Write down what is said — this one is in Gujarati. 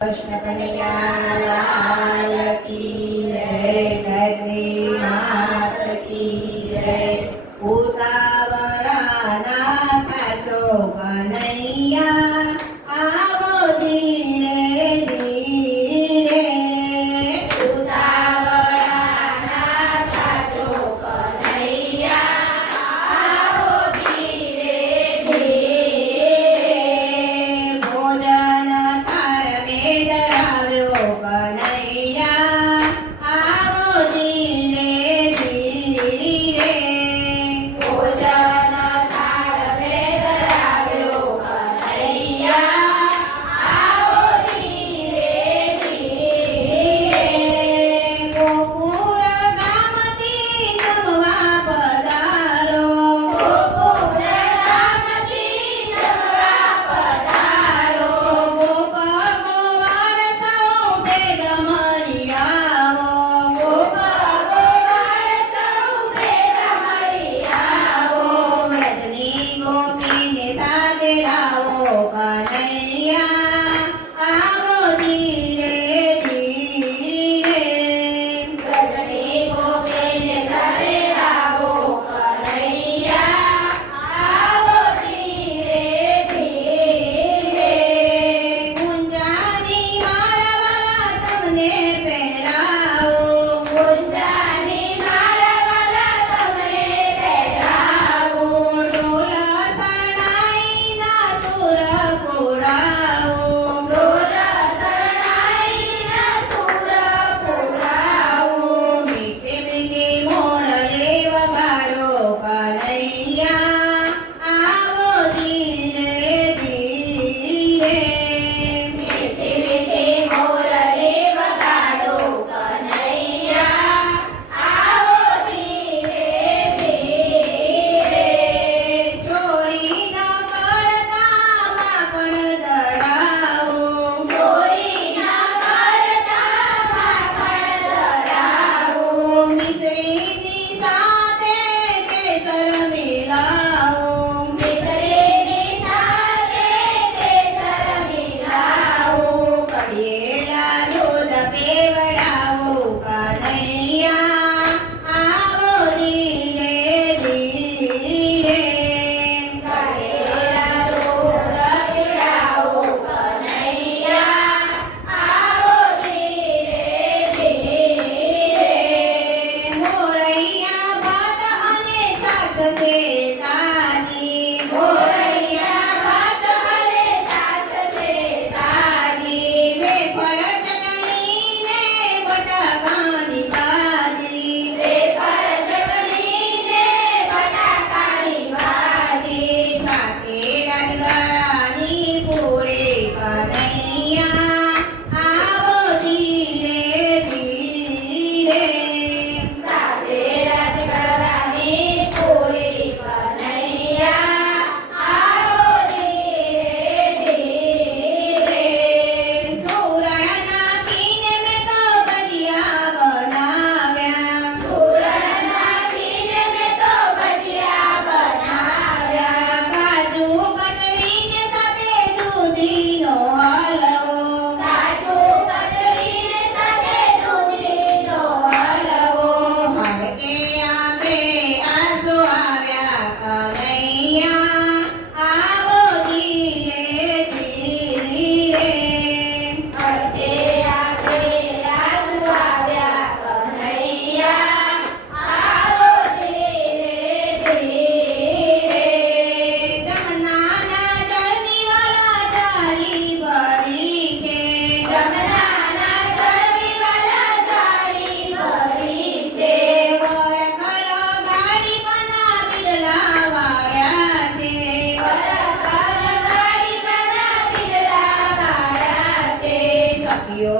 कृष्ण कन्हैया लाल की जय, धरती मात की जय। उतावळा नाथा सो कन्हैया आवो धीरे धीरे। उतावळा नाथा सो कन्हैया आवो धीरे धीरे। भोजन थाળ में धराव्यो कन्हैया आवो धीरे धीरे। भोजन थाળ में धराव्यो कन्हैया आवो धीरे धीरे। गोकुळ गामથી જમવા પધારો, ગોકુળ ગામથી જમવા પધારો। ગોપ ગોવાળ સૌ ભેગ મળી આવો, ગોપ ગોવાળ સૌ ભેગા મળી આવો। વ્રજની ગોપીને સાથે લાવો કન્હૈયા આવો ધીરે ધીરે। વ્રજની ગોપીને સાથે લાવો કન્હૈયા આવો ધીરે ધીરે। ગુંજાની માળાવાળા તમને પહેરાવો, ગુંજાની માળાવાળા તમને પહેરાવો। ઢોલ શરણાઈના સુર પુરાવો, ઢોલ શરણાઈના સુર પુરાવો। મીઠે મીઠે મોરલે વગાડો કન્હૈયા આવો ધીરે ધીરે। મીઠી મીઠી મોરલી વગાડો કન્હૈયા આવો ધીરે ધીરે। ચોરી ન કરતા માખણ ધરાવો, ચોરી ના કરતા માખણ ધરાવો। મિશ્રીની સાથે કેસર મિલાવો, મિશ્રીની સાથે કેસર મિલાવો। કઢિયેલા દૂધ પીવડાવો કન્હૈયા આવો ધીરે ધીરે। કઢેલા દૂધ પીવડાવો કન્હૈયા આવો ધીરે ધીરે। મોરૈયા ભાત અને છાશ છે તાજી, મોરૈયા ભાત અને છાશ છે તાજી। વેફર ચટણી ને બટાકાની ભાજી, વેફર ચટણી ને બટાકાની ભાજી। સાથે રાજગરાની પૂરી કન્હૈયા આવો ધીરે ધીરે। સાથે રાજગરાની પૂરી કન્હૈયા આવો ધીરે ધીરે। સુરણ નાખીને મેં તો ભજીયા બનાવ્યા, સુરણ નાખીને મેં તો ભજીયા બનાવ્યા। કાજુ કતરીને સાથે દૂધીનો હલવો, કાજુ કતરીને સાથે દૂધીનો હલવો। હળકે આંખે આંસુ આવ્યા કન્હૈયા આવો ધીરે ધીરે। હળકે આંખે આંસુ આવ્યા કન્હૈયા આવો ધીરે ધીરે। જમનાના જળની વાલા જાળી ભરી છે, જમનાના જળની વાલા જાળી ભરી છે। વરખલો ગાડી પના બિરલા વાળ્યા છે, વરખલ ગાડી કાના બિરલા વાળા છે। સખીઓ